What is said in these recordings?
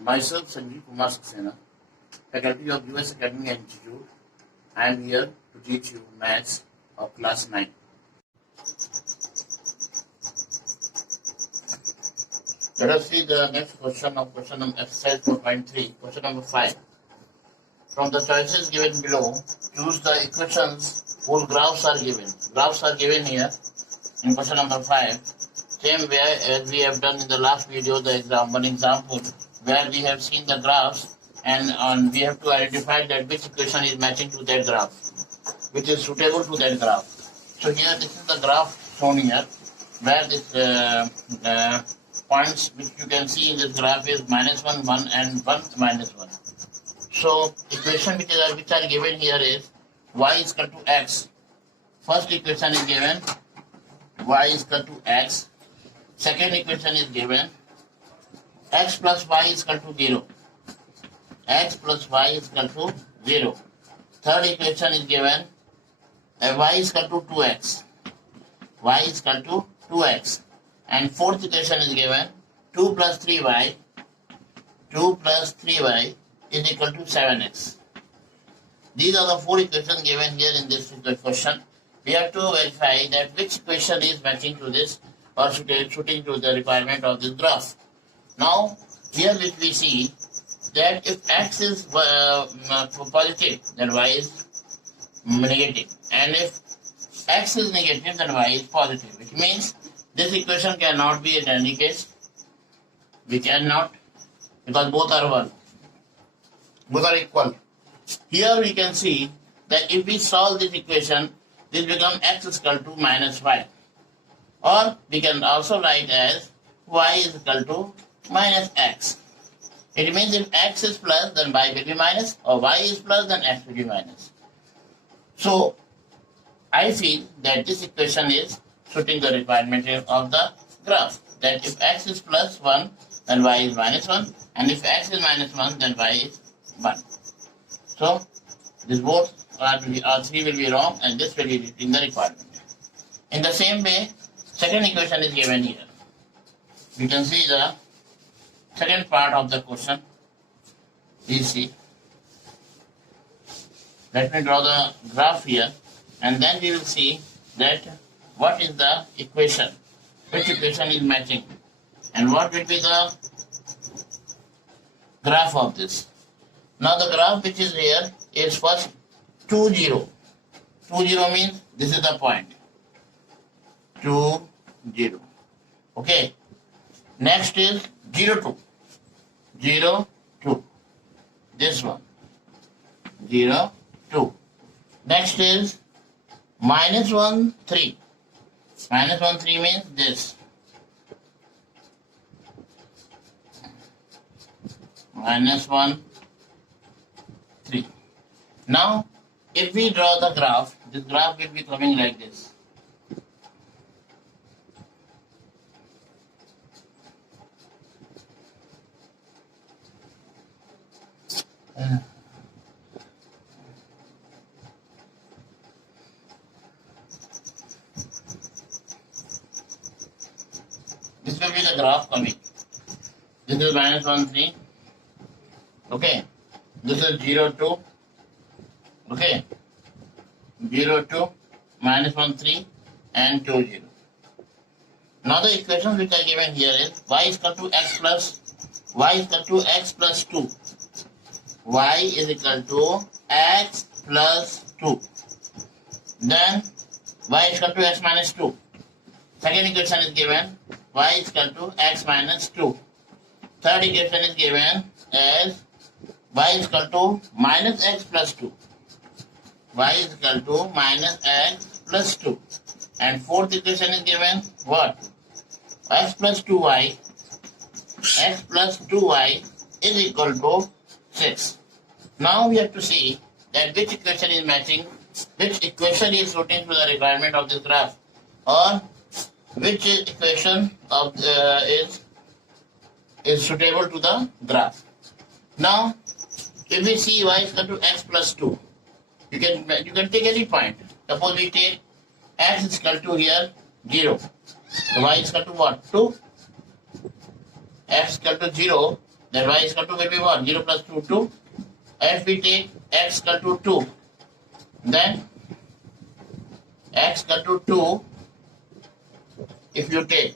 Myself, Sanjeev Kumar Saxena, faculty of US Academy Institute. I am here to teach you maths of class 9. Let us see the next question of question number exercise 4.3, question number 5. From the choices given below, choose the equations whose graphs are given. Graphs are given here in question number 5. Same way as we have done in the last video, one example where we have seen the graphs and we have to identify that which equation is matching to that graph, which is suitable to that graph. So here this is the graph shown here where this points which you can see in this graph is -1, 1 and 1, -1. So equation which are given here is y is equal to x. First equation is given y is equal to x. Second equation is given x plus y is equal to 0. X plus y is equal to 0. Third equation is given y is equal to 2x. Y is equal to 2x. And fourth equation is given 2 plus 3y. 2 plus 3y is equal to 7x. These are the four equations given here in this question. We have to verify that which equation is matching to this or suiting to the requirement of this graph. Now, here we see that if x is positive, then y is negative. And if x is negative, then y is positive. Which means this equation cannot be in any case. We cannot, because both are 1. Both are equal. Here we can see that if we solve this equation, this becomes x is equal to -y. Or we can also write as y is equal to minus x. It means if x is plus, then y will be minus, or y is plus, then x will be minus. So I feel that this equation is suiting the requirement of the graph. That if x is plus 1, then y is -1, and if x is -1, then y is 1. So this both are three will be wrong, and this will be in the requirement. In the same way, second equation is given here. We can see the second part of the question. Please see. Let me draw the graph here, and then we will see that what is the equation, which equation is matching, and what will be the graph of this. Now the graph which is here is first 2, 0. 2, 0 means this is the point. 2, 0. Okay. Next is 0, 2. 0, 2. This one. 0, 2. Next is -1, 3. -1, 3 means this. -1, 3. Now, if we draw the graph, this graph will be coming like this. This will be the graph coming. This is -1, 3. Okay. This is 0, 2. Okay. 0, 2, -1, 3, and 2, 0. Now the equations which are given here is y is equal to x plus 2. Y is equal to x plus 2. Then y is equal to x minus 2. Second equation is given y is equal to x minus 2. Third equation is given as y is equal to minus x plus 2. Y is equal to minus x plus 2. And fourth equation is given what? X plus 2y. X plus 2y is equal to 6. Now we have to see that which equation is matching, which equation is suiting to the requirement of this graph, or which equation of is suitable to the graph. Now, if we see y is equal to x plus 2, you can take any point. Suppose we take x is equal to here 0. So y is equal to what? 2. X is equal to 0. then y is equal to will be what? 0 plus 2, 2. If we take x equal to 2, then x equal to 2, if you take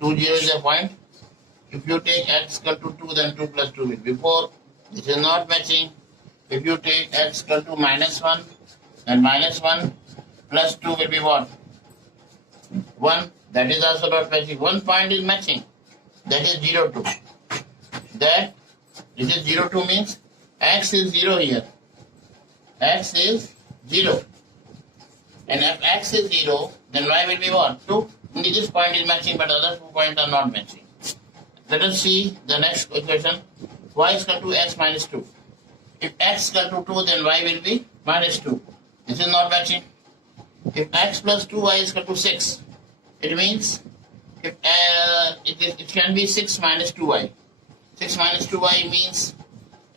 2, 0 is a point. If you take x equal to 2, then 2 plus 2 will be 4. This is not matching. If you take x equal to minus 1, then minus 1 plus 2 will be what? 1. That is also not matching. One point is matching. That is 0, 2. That this is 0, 2 means x is 0 here. X is 0. And if x is 0, then y will be what? 2. Only this point is matching, but other 2 points are not matching. Let us see the next equation. Y is equal to x minus 2. If x is equal to 2, then y will be minus 2. This is not matching. If x plus 2y is equal to 6, it means if it can be 6 minus 2y. 6 minus 2y means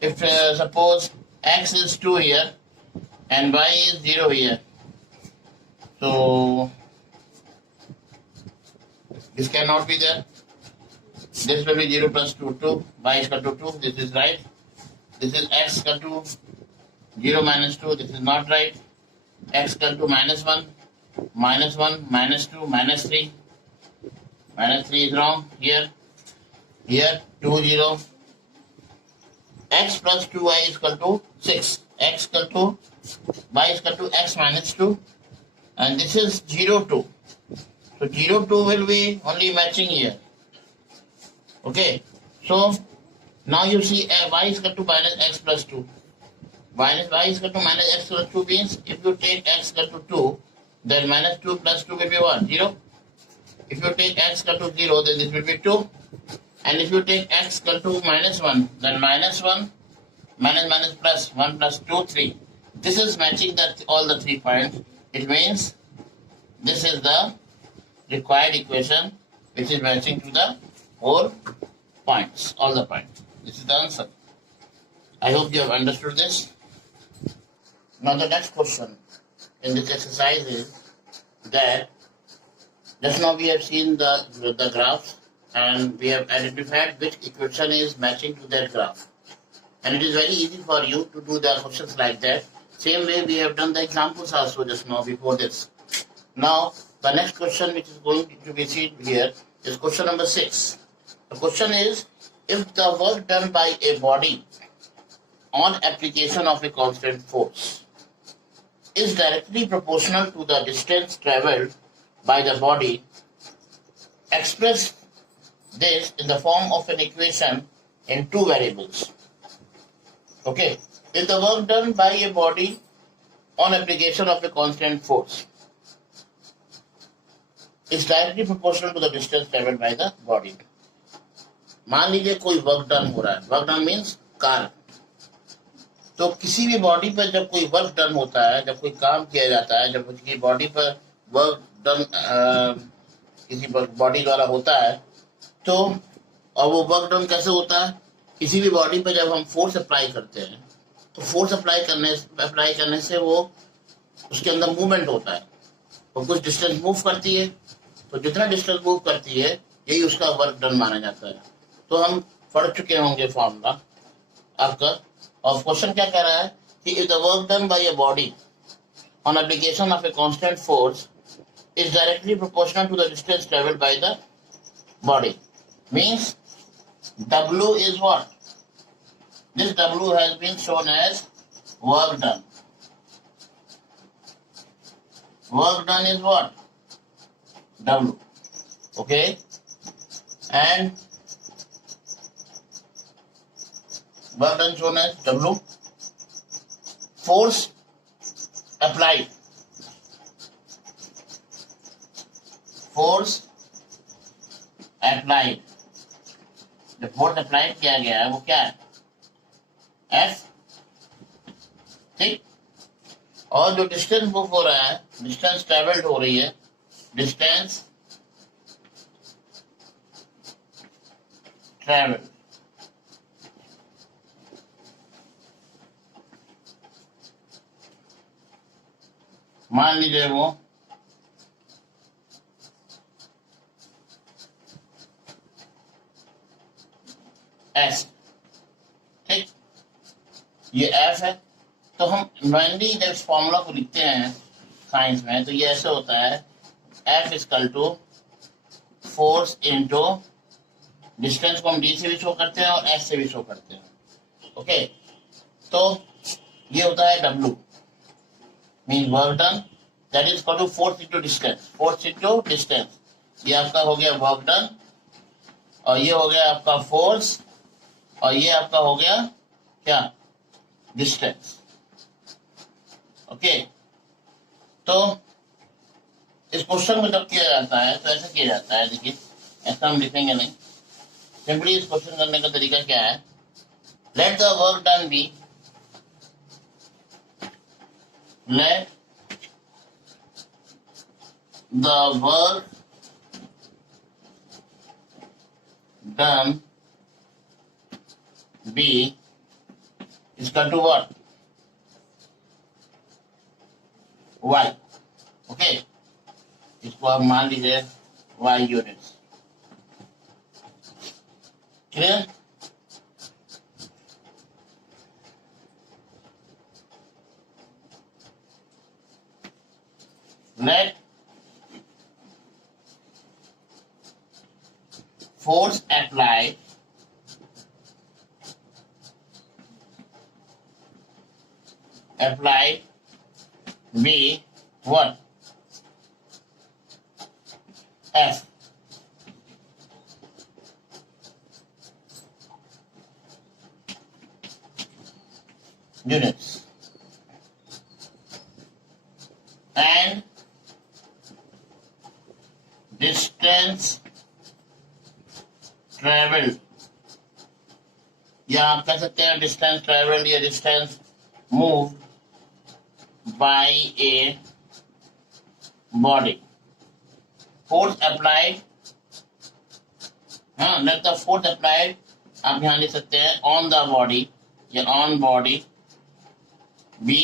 if suppose x is 2 here and y is 0 here. So this cannot be there. This will be 0 plus 2, 2. Y is equal to 2. This is right. This is x equal to 0 minus 2. This is not right. X equal to minus 1, minus 1, minus 2, minus 3. Minus 3 is wrong here. Here 2, 0. X plus 2y is equal to 6. X equal to y is equal to x minus 2. And this is 0, 2. So 0, 2 will be only matching here. Okay. So now you see y is equal to minus x plus 2. Minus y is equal to minus x plus 2 means if you take x equal to 2, then minus 2 plus 2 will be what? 0. If you take x equal to 0, then this will be 2. And if you take x equal to minus 1, then minus 1, minus plus 1 plus 2, 3. This is matching all the 3 points. It means this is the required equation which is matching to the 4 points, all the points. This is the answer. I hope you have understood this. Now the next question in this exercise is that just now we have seen the graph and we have identified which equation is matching to that graph. And it is very easy for you to do the questions like that. Same way we have done the examples also just now before this. Now the next question which is going to be seen here is question number 6. The question is, if the work done by a body on application of a constant force is directly proportional to the distance travelled by the body, express this in the form of an equation in 2 variables. Okay, if the work done by a body on application of a constant force is directly proportional to the distance travelled by the body. मान लीजिए कोई work done हो रहा है. Work done means कार्य. तो किसी भी बॉडी पर जब कोई वर्क डन होता है, जब कोई काम किया जाता है, जब उसकी बॉडी पर वर्क डन किसी बॉडी द्वारा होता है, तो और वो वर्क डन कैसे होता है? किसी भी बॉडी पर जब हम फोर्स अप्लाई करते हैं, तो फोर्स अप्लाई करने से वो उसके अंदर मूवमेंट होता है. वो कुछ डिस्टेंस मूव करती है, तो जितना डिस्टेंस मूव करती है यही उसका वर्क डन माना जाता है. तो हम पढ़ चुके होंगे फॉर्मूला आपका. और क्वेश्चन क्या कह रहा है कि if the work done by a body on application of a constant force is directly proportional to the distance traveled by the body. Means W is what? This W has been shown as work done. Work done is what? W. Okay? And work done shown as W. Force applied. Force applied. जो force applied किया गया है वो क्या है? एफ. ठीक. और जो डिस्टेंस मूव हो रहा है, डिस्टेंस ट्रेवल्ड हो रही है, डिस्टेंस ट्रेवल्ड. मान लीजिए वो एस, ठीक, ये एफ है। तो हम मेनली जब इस फॉर्मूला को लिखते हैं साइंस में तो ये ऐसे होता है, F is equal to force into distance को हम डी से भी शो करते हैं और एस से भी शो करते हैं। ओके, तो ये होता है W, mean work done, that is equal to force into distance, force into distance. ये आपका हो गया वर्क डन, और ये हो गया आपका फोर्स, और ये आपका हो गया क्या, डिस्टेंस। ओके, तो इस क्वेश्चन में जब किया जाता है तो ऐसा किया जाता है, देखिए ऐसा हम लिखेंगे नहीं, सिंपली इस क्वेश्चन करने का तरीका क्या है, let the work done be, let the work done be इसका टू व्हाट, वाई। ओके, इसको आप मान लीजिए Y units, clear. Let force applied be what, F, units, and distance traveled, या आप कह सकते हैं डिस्टेंस ट्रेवल्ड या distance move by a body, force applied, हाँ, लेट द फोर्स अप्लाइड आप यहां लिख सकते हैं ऑन द बॉडी या on body B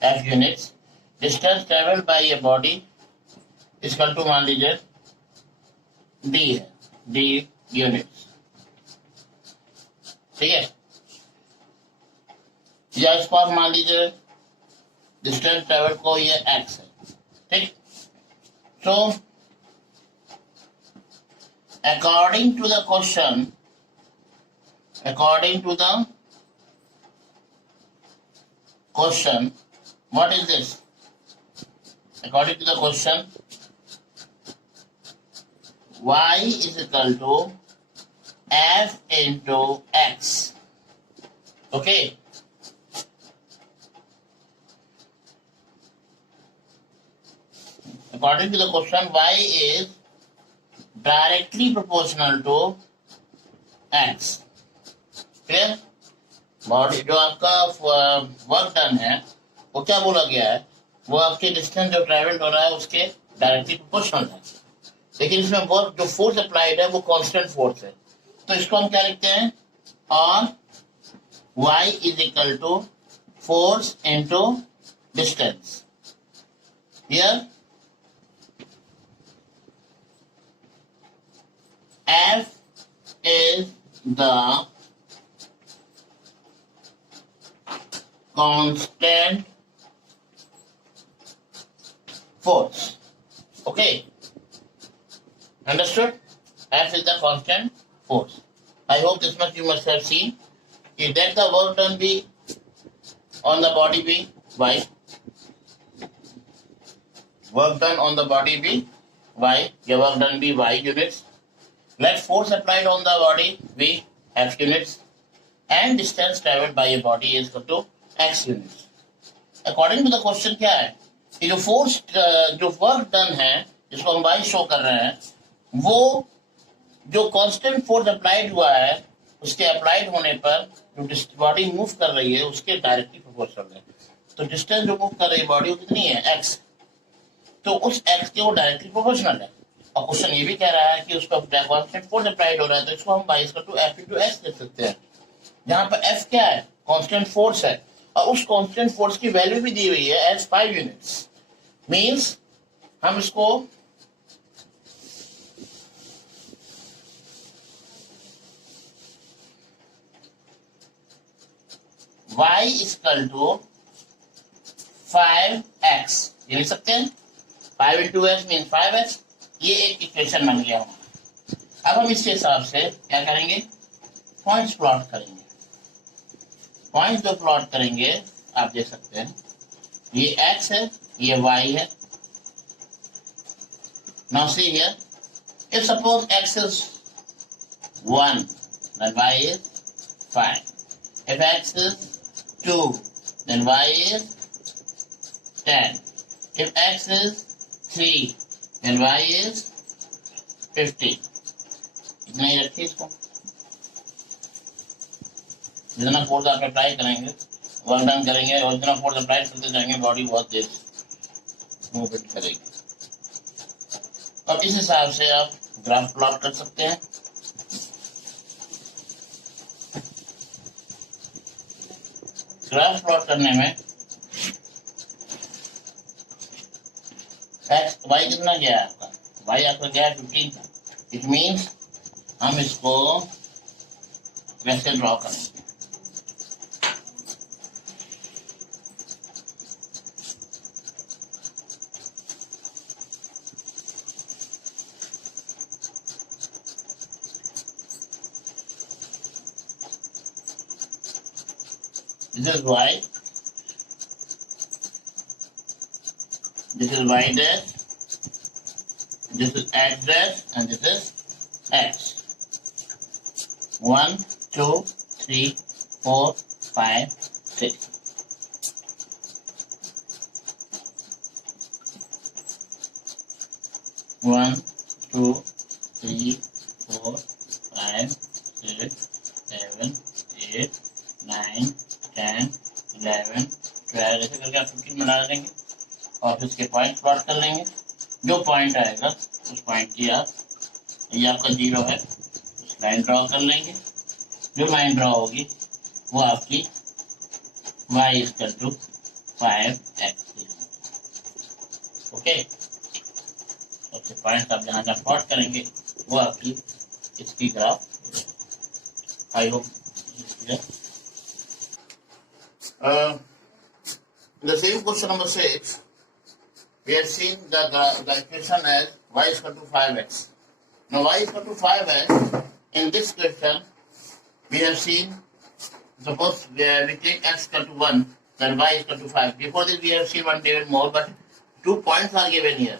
F units, distance travelled by a body is equal to मान लीजिए डी है, डी यूनिट्स, ठीक है, या इसको आप मान लीजिए डिस्टेंस ट्रेवल को ये एक्स है, ठीक। So according to the question, according to the question, what is this? According to the question, y is equal to f into x. Okay. According to the question, y is directly proportional to x. Clear. Body जो आपका work done है वो क्या बोला गया है, वो आपके डिस्टेंस जो ट्रेवल हो रहा है उसके डायरेक्टली प्रोपोर्शनल है, लेकिन इसमें वर्क जो फोर्स अप्लाइड है वो कांस्टेंट फोर्स है। तो इसको हम क्या लिखते हैं, और y is equal to force into distance. Here F is the constant force. Okay, understood? F is the constant force. I hope this much you must have seen. If let the work done be on the body be y, work done on the body be y, your work done be y units. Let force applied on the body be f units, and distance traveled by a body is equal to x units. According to the question क्या है कि जो फोर्स जो work done है जिसको हम y show कर रहे हैं वो जो कांस्टेंट फोर्स अप्लाइड हुआ है उसके अप्लाइड होने पर जो बॉडी मूव कर रही है उसके डायरेक्टली प्रोपोर्शनल है। तो डिस्टेंस जो मूव कर रही है बॉडी वो कितनी है, x, तो उस x के वो डायरेक्टली प्रोपोर्शनल है। और क्वेश्चन ये भी कह रहा है कि उसका कांस्टेंट फोर्स अप्लाइड हो रहा है तो इसको हम y to f into s लिख सकते हैं, जहां पर f क्या है, कांस्टेंट फोर्स है, और उस कांस्टेंट फोर्स की वैल्यू भी दी हुई है एज 5 यूनिट्स। मींस हम इसको y इक्वल टू 5x, ये लिख सकते हैं 5 into x मीन 5x। ये एक इक्वेशन बन गया हमारा। अब हम इसके हिसाब से क्या करेंगे, पॉइंट्स प्लॉट करेंगे। पॉइंट्स जो प्लॉट करेंगे आप देख सकते हैं, ये x है, ये y है। Now see here, if suppose x is 1 then y is 5, if x is 2 then y is 10, if x is 3 then y is 50। इतना ही रखिए इसको। जितना फोर्स आप अप्लाई करेंगे, वर्क डन करेंगे और जितना फोर्स अप्लाई करते जाएंगे, बॉडी बहुत देर मूवमेंट करेगी। अब इस हिसाब से आप ग्राफ प्लॉट कर सकते हैं। ग्राफ प्लॉट करने में एक्स वाई कितना गया है आपका, वाई आपका गया है 15 का। इट मीन्स हम इसको वैसे ड्रॉ करेंगे। This is y, this is y dash, this is x dash, and this is x. 1, 2, 3, 4, 5, 6. One, 2, 3, 4, 5, 6, 7, 8, 9, 10, 11, 12, ऐसे करके आप 15 में डाल देंगे और फिर इसके पॉइंट प्लॉट कर लेंगे। जो पॉइंट आएगा उस पॉइंट की आप, ये आपका 0 है, उस लाइन ड्रॉ कर लेंगे। जो लाइन ड्रॉ होगी वो आपकी y equal to 5x। Okay, सबसे पॉइंट आप जहाँ जहाँ प्लॉट करेंगे वो आपकी इसकी graph. I hope the same question number 6, we have seen the equation as y is equal to 5x. Now y is equal to 5x, in this question we have seen, suppose we take x equal to 1, then y is equal to 5. Before this we have seen one even more, but 2 points are given here.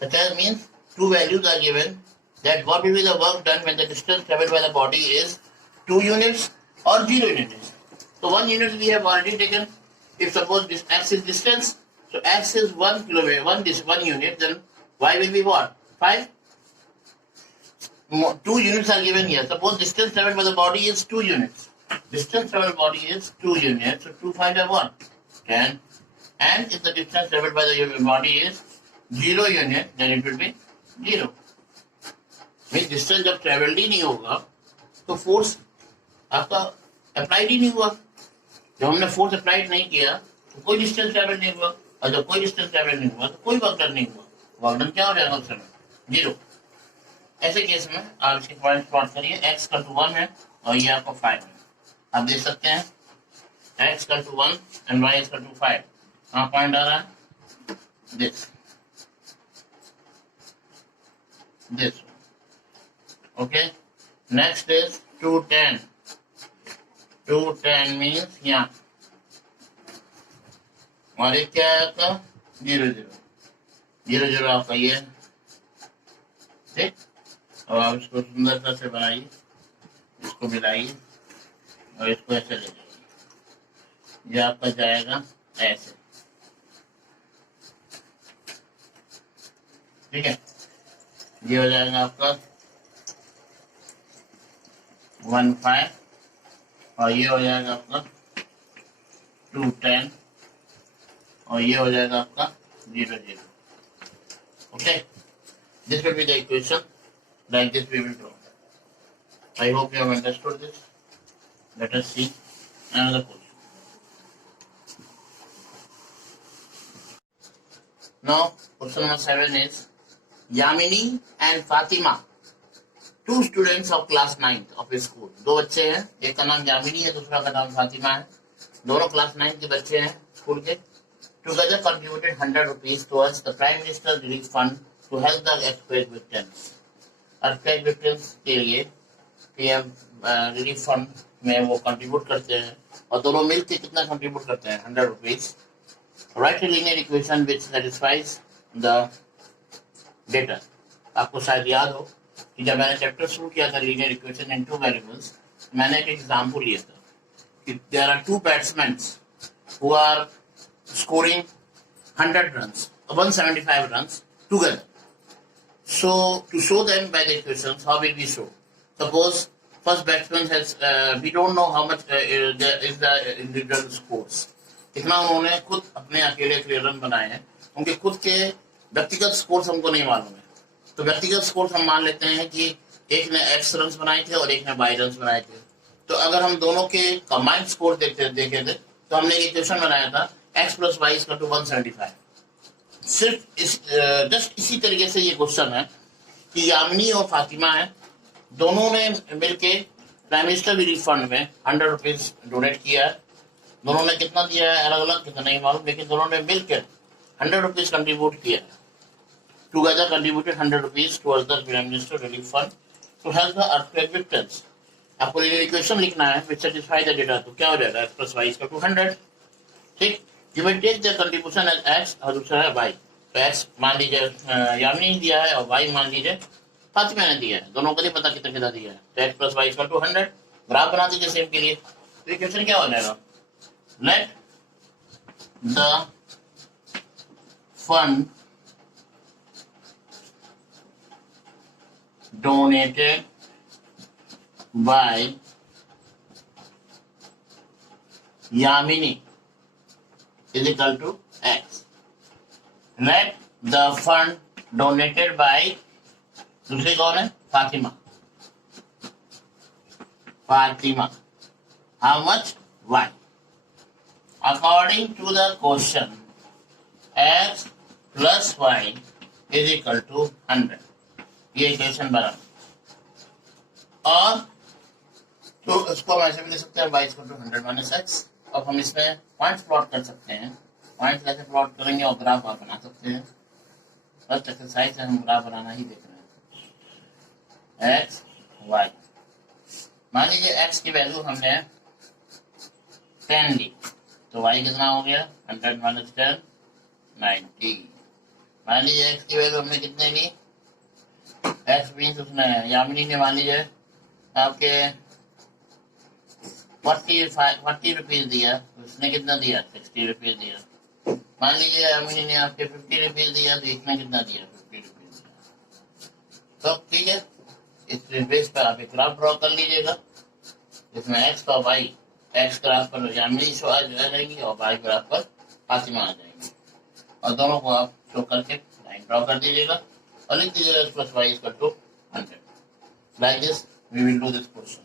That means 2 values are given, that what will be the work done when the distance traveled by the body is 2 units or 0 units. So 1 unit we have already taken. If suppose this x is distance, so x is 1 kilometer, 1 unit, then y will be what? 5. 2 units are given here. Suppose distance traveled by the body is 2 units. Distance traveled by the body is 2 units. So 2 5 are what? 10. And if the distance traveled by the body is 0 unit, then it will be 0. Means distance जब traveled ही नहीं होगा तो force आपका applied ही नहीं हुआ। जब हमने force applied नहीं किया तो कोई डिस्टेंस ट्रैवल नहीं हुआ, और जब कोई डिस्टेंस ट्रैवल नहीं हुआ तो कोई वर्क डन नहीं हुआ। वर्क डन क्या हो जाएगा उस समय? 0। ऐसे केस में आप इसके पॉइंट प्लॉट करिए। x का टू 1 है और ये आपको 5 है। आप देख सकते हैं x का टू 1 एंड y का टू 5। कहाँ पॉइंट आ रहा है? दिस। Okay, next is 210। 210 मीन्स यहाँ, और एक क्या है आपका 0 0 0 0 आपका ये है। ठीक, और आप इसको सुंदरता से बनाइए, इसको मिलाइए और इसको ऐसे ले जाइए। ये आपका जाएगा ऐसे। ठीक है, ये हो जाएगा आपका 1 5 और ये हो जाएगा आपका 2 10 और ये हो जाएगा आपका 0 0। Okay, this will be the equation. Like this we will draw. I hope you have understood this. Let us see another question. Now question number 7 is Yamini and Fatima, 2 students of class 9th of a school. 2 बच्चे हैं, एक का नाम यामिनी है, दूसरा का नाम फातिमा है। दोनों क्लास 9 के बच्चे हैं स्कूल के. Together contributed 100 rupees towards the Prime Minister Relief Fund to help the earthquake victims. Earthquake victims के लिए पीएम रिलीफ फंड में वो कंट्रीब्यूट करते हैं और दोनों मिलकर कितना कंट्रीब्यूट करते हैं 100 rupees. Right a linear equation which satisfies the data. आपको शायद याद हो कि जब मैंने चैप्टर शुरू किया था linear equation in two variables, मैंने एक एग्जांपल लिया था कि there are two batsmen who are scoring 100 runs, 175 runs together. So to show them by the equations, how will we show? Suppose first batsman has, we don't know how much there is the individual scores. कितना उन्होंने खुद अपने अकेले के रन बनाए हैं, उनके खुद के व्यक्तिगत स्कोर्स हमको नहीं मालूम है. तो व्यक्तिगत स्कोर्स हम मान लेते हैं कि एक ने x रन बनाए थे और एक ने y रन बनाए थे. तो अगर हम दोनों के कंबाइंड स्कोर देखे थे तो हमने एक इक्वेशन बनाया था x plus Y equal to 175. सिर्फ जस्ट इसी तरीके से ये क्वेश्चन है कि यामिनी और फातिमा है, दोनों ने मिलके प्राइम मिनिस्टर रिलीफ फंड में 100 रुपीज डोनेट किया है. दोनों ने कितना दिया है अलग अलग कितना नहीं मालूम, लेकिन दोनों ने मिलकर 100 रुपीज कंट्रीब्यूट किया है. Together contributed 100 rupees towards the prime minister relief fund to help the earthquake victims. आपको इक्वेशन लिखना है विच सेटिस्फाई द डेटा. तो क्या हो जाएगा x plus Y equal to 100. ठीक, you will take the contribution as x और दूसरा है y. तो x मान लीजिए यामिनी ने दिया है और y मान लीजिए फातिमा ने दिया है. दोनों को नहीं पता कितना कितना दिया है. तो x plus Y equal to 100. Graph बना दीजिए सेम के लिए. तो इक्वेशन क्या हो जाएगा? Let the fund donated bye Yamini is equal to x. Let the fund donated by दूसरी कौन है? फातिमा. Fatima. How much? Y. According to the question, x plus y is equal to 100. ये इक्वेशन बना. और तो इसको हम ऐसे भी लिख सकते हैं y equal to 100 minus x. अब हम इसमें पॉइंट्स प्लॉट कर सकते हैं. पॉइंट्स कैसे प्लॉट करेंगे और ग्राफ आप बना सकते हैं. फर्स्ट एक्सरसाइज है, हम ग्राफ बनाना ही देख रहे हैं. X Y. मान लीजिए एक्स की वैल्यू हमने 10 ली, तो वाई कितना हो गया 100 माइनस 10 90. मान लीजिए एक्स की वैल्यू हमने कितने ली, एक्स मीन्स उसने यामिनी ने मान लीजिए आपके 40 रुपीज दिया, उसने कितना दिया 60 रुपीज दिया. मान लीजिए यामिनी ने आपके 50 रुपीज दिया, तो इसने कितना दिया 50 रुपीज दिया. तो ठीक है, इस बेस पर आप एक ग्राफ ड्रॉ कर लीजिएगा. इसमें एक्स और वाई, एक्स ग्राफ पर यामिनी शो आ जाएगी और वाई ग्राफ पर फातिमा आ जाएगी. और दोनों को आप शो करके लाइन ड्रॉ कर दीजिएगा और लिख दीजिएगा x plus y is equal to 100. Like this, we will do this question.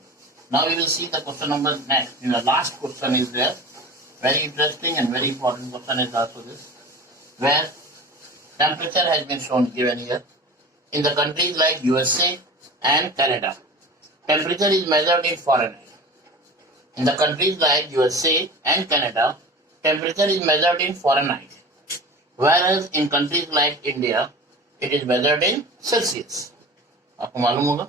Now we will see the question number next. The last question is there. Very interesting and very important question is also this, where temperature has been shown given here. In the countries like USA and Canada, temperature is measured in Fahrenheit. In the countries like USA and Canada, temperature is measured in Fahrenheit. Whereas in countries like India, it is measured in Celsius. आपको मालूम होगा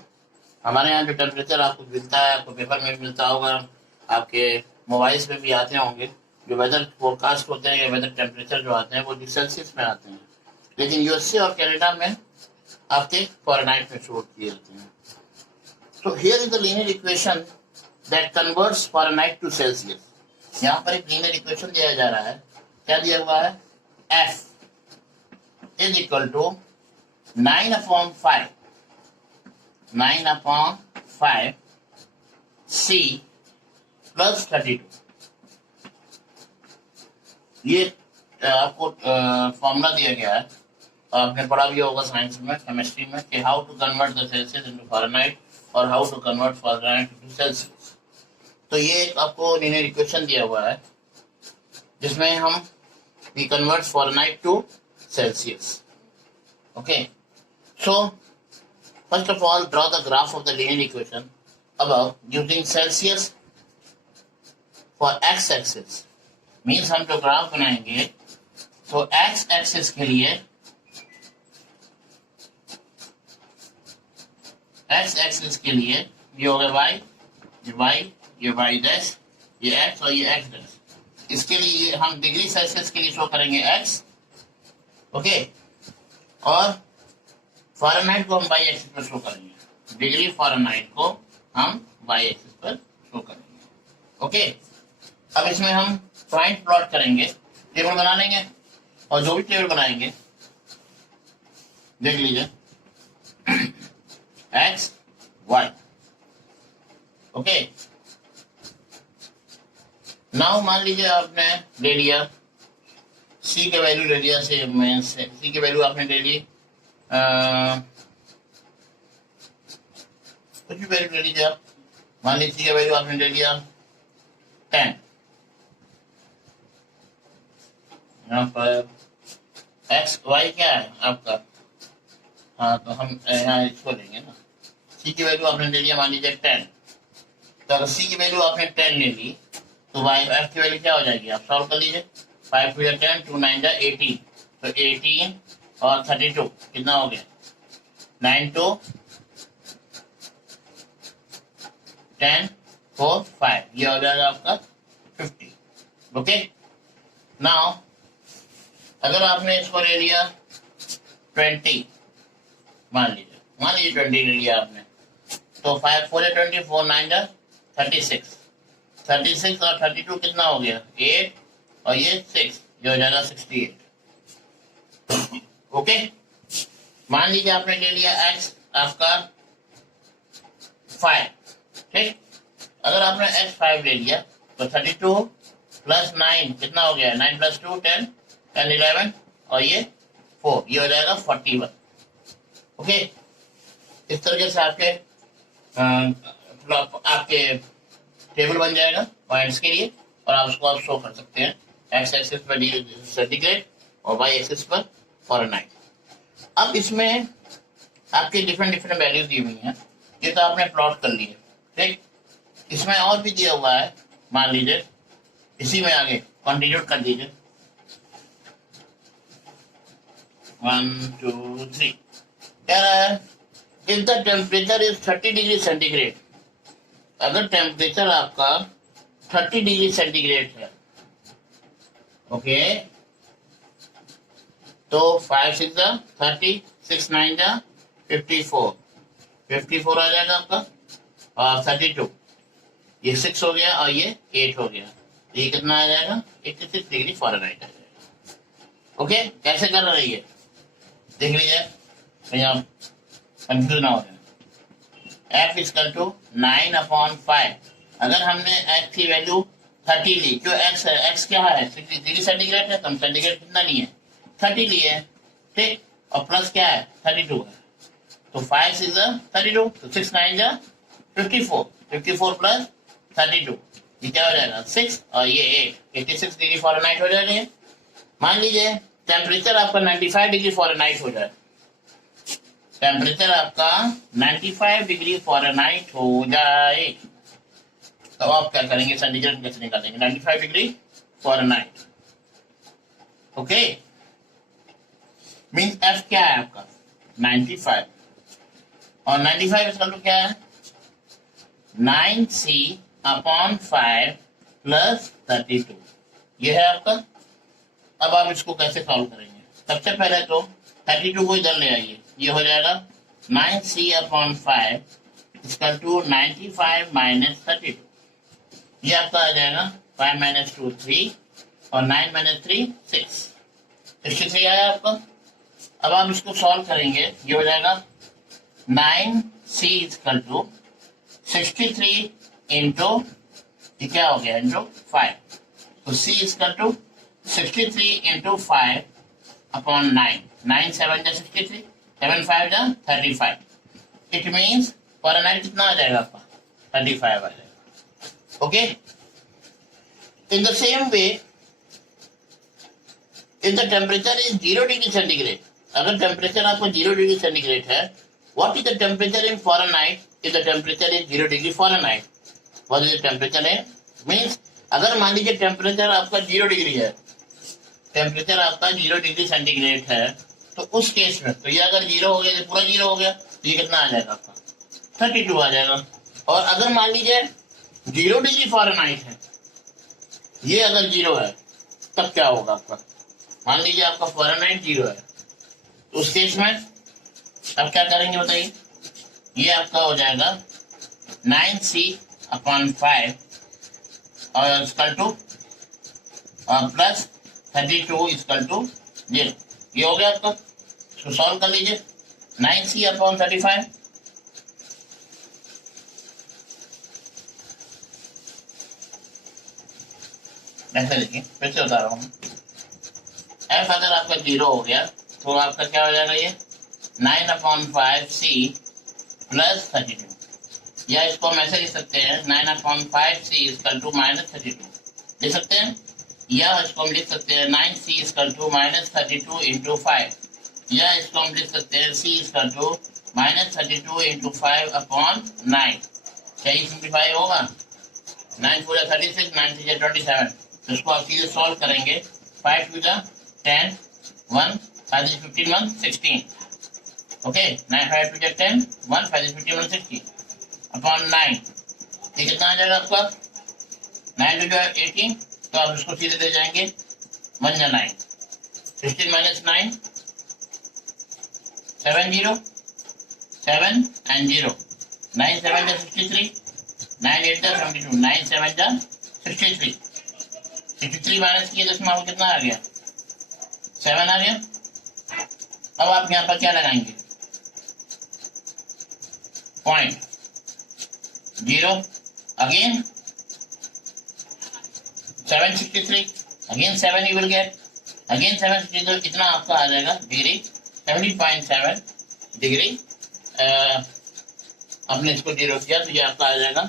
हमारे यहाँ जो टेम्परेचर आपको मिलता है, आपको पेपर में भी मिलता होगा, आपके मोबाइल्स में भी आते होंगे, जो वेदर फोरकास्ट होते हैं या वेदर टेम्परेचर जो आते हैं वो सेल्सियस में आते हैं. लेकिन यूएसए और कनाडा में आपके फ़ारेनहाइट में शो किए जाते हैं. तो here is the linear equation that converts Fahrenheit to Celsius. यहाँ पर एक लीनियर इक्वेशन दिया जा रहा है. क्या दिया हुआ है? F is equal to 9/5 C plus 32. ये आपको फॉर्मूला दिया गया है, आपने पढ़ा भी होगा साइंस में, केमिस्ट्री में, कि how to convert the Celsius into Fahrenheit और how to convert Fahrenheit into Celsius. तो ये एक आपको लीनियर इक्वेशन दिया हुआ है जिसमें हम we convert Fahrenheit to Celsius. Okay, so first of all draw the graph of the linear equation above using Celsius for x axis means हम जो ग्राफ बनाएंगे तो एक्स एक्सिस के लिए ये हो गया ये वाई डैश, ये एक्स और ये एक्स डैश। इसके लिए हम डिग्री सेल्सियस के लिए शो करेंगे एक्स, ओके, और फ़ारेनहाइट को हम वाई एक्सिस पर शो करेंगे। डिग्री फ़ारेनहाइट को हम वाई एक्सिस पर शो करेंगे, ओके। अब इसमें हम पॉइंट प्लॉट करेंगे, टेबल बना लेंगे, और जो भी टेबल बनाएंगे देख लीजिए एक्स वाई, ओके। नाउ मान लीजिए आपने ले लिया सी के वैल्यू ले लिया, सी के वैल्यू आपने ले ली कुछ भी वैल्यू ले लीजिए आप। मान लीजिए सी का वैल्यू आपने ले लिया 10, यहाँ पर एक्स वाई क्या है आपका, हाँ तो हम यहाँ इसको लेंगे ना। सी की वैल्यू आपने ले लिया मान लीजिए 10, तो अगर सी की वैल्यू आपने 10 ले ली तो वाई एफ की वैल्यू क्या हो जाएगी, आप सॉल्व कर लीजिए। 5 टू 10, 2 9 18, तो 18 और 32 कितना हो गया, 9 टू 10 4 5, ये हो जाएगा आपका 50, ओके। नाउ अगर आपने इसको ले लिया 20, मान लीजिए 20 ले लिया आपने, तो 5 4 20, 4 9 36, 36 और 32 कितना हो गया 8, और ये 6, ये हो जाएगा 68, ओके। मान लीजिए आपने ले लिया एक्स आपका 5, ठीक। अगर आपने एक्स 5 ले लिया तो 32 प्लस 9 कितना हो गया, 9 प्लस 2 10, 10 11, और ये 4, ये हो जाएगा 41, ओके। इस तरीके से आपके टेबल बन जाएगा पॉइंट्स के लिए, और आप उसको आप शो कर सकते हैं एक्स एक्सिस पर सेंटीग्रेड और वाई एक्सिस पर फ़ारेनहाइट। अब इसमें आपके डिफरेंट वैल्यूज दी हुई हैं, ये तो आपने प्लॉट कर लिए, ठीक। इसमें और भी दिया हुआ है, मान लीजिए इसी में आगे कंटिन्यू कर दीजिए 1 2 3, कह रहा है if the temperature is 30 degree centigrade, अगर टेम्परेचर आपका 30 डिग्री सेंटीग्रेड है, ओके, तो 5 6 30, 6 9 54, 54 आ जाएगा आपका, और 32, ये 6 हो गया और ये 8 हो गया, ये कितना आ जाएगा 86 डिग्री फ़ारेनहाइट आ जाएगा, ओके। कैसे कर रही है देख लीजिए, कहीं आप कंफ्यूज ना हो जाए। f इक्वल टू 9/5, अगर हमने x की वैल्यू 30 ली, जो x है, x क्या है डिग्री सेंटीग्रेड है, तो हम सेंटीग्रेड कितना लिए 30 लिए, ठीक, और प्लस क्या है 32 है, तो 5 6 32, तो 6 9 54, 54 प्लस 32, ये क्या हो जाएगा 6, और ये 8, 86 डिग्री फ़ारेनहाइट हो जाएगा ये। मान लीजिए टेम्परेचर आपका 95 डिग्री फ़ारेनहाइट हो जाए, टेम्परेचर आपका 95 डिग्री फ़ारेनहाइट हो जाए, तो आप क्या करेंगे, सेंटीग्रेड कैसे निकालेंगे, 95 degree Fahrenheit, okay. Means F क्या है आपका 95, और 95 इसका तो क्या है 9c/5 प्लस 32, ये है आपका। अब आप इसको कैसे सॉल्व करेंगे, सबसे पहले तो 32 को इधर ले आइए, ये हो जाएगा 9c/5 इक्वल टू 95 माइनस 32, ये आपका आ जाएगा 5 - 2 3, और 9 - 3 6, 63 आया आपका। अब आप इसको सॉल्व करेंगे, ये हो जाएगा 9c इक्वल टू 63 इंटू, ये क्या हो गया इंटू 5, तो c इक्वल टू 63 इंटू 5/9, 9 7 63, 7 5 35, इट मीन्स फ़ारेनहाइट कितना आ जाएगा आपका 35 आ जाएगा, okay. In the same way if the temperature is 0 degree centigrade, अगर टेम्परेचर आपको 0 डिग्री सेंटीग्रेड है, what is the temperature in Fahrenheit if the temperature is 0 degree Fahrenheit, what is the temperature in means अगर मान लीजिए टेम्परेचर आपका 0 डिग्री है, टेम्परेचर आपका 0 degree centigrade है, तो उस केस में तो ये अगर 0 हो गया तो पूरा 0 हो गया, तो ये कितना आ जाएगा आपका 32 आ जाएगा। और अगर मान लीजिए 0 डिग्री फ़ारेनहाइट है, ये अगर 0 है तब क्या होगा आपका, मान लीजिए आपका फ़ारेनहाइट 0 है, तो उस केस में अब क्या करेंगे बताइए, ये आपका हो जाएगा 9c/5 और equal to plus 32 equal to 0। ये हो गया आपका, इसको सॉल्व कर लीजिए। 9c/35 ऐसे लिखिए, फिर से बता रहा हूँ। एफ अगर आपका 0 हो गया तो आपका क्या हो जाएगा, ये 9/5c प्लस 32, या इसको हम ऐसे लिख सकते हैं 9/5c इक्वल टू -32 लिख सकते हैं, या इसको हम लिख सकते हैं 9c इक्वल टू -32 इंटू 5, या इसको हम लिख सकते हैं c इक्वल टू -32 इंटू 5/9। क्या ये सिंप्लीफाई होगा, 9 4 36, 9 3 27, तो इसको आप सीधे सॉल्व करेंगे। 5 2 10, 1 5 15 1 16, ओके 9 5 2 10, 1 5 15 1 16/9, ये कितना आ जाएगा आपका 9 2 18, तो आप इसको सीधे ले जाएंगे 1 या 9, 16 - 9 7 0 7 and 0, 9 7 63, 9 8 72, 9 7 63, 63 माइनस किए तो इसमें आपको कितना आ गया 7 आ गया। अब आप यहाँ पर क्या लगाएंगे, पॉइंट 0 अगेन 763, अगेन 7 you will get, अगेन 763, कितना आपका आ जाएगा डिग्री 70.7 डिग्री। आपने इसको 0 किया तो ये आपका आ जाएगा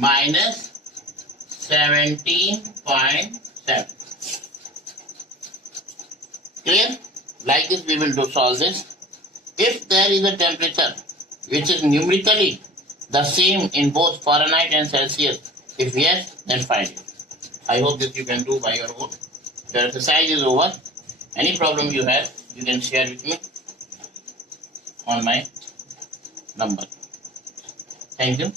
-17.7। Clear? Like this we will do solve this. If there is a temperature which is numerically the same in both Fahrenheit and Celsius, if yes, then find it. I hope that you can do by your own. The exercise is over. Any problem you have, you can share with me on my number. Thank you.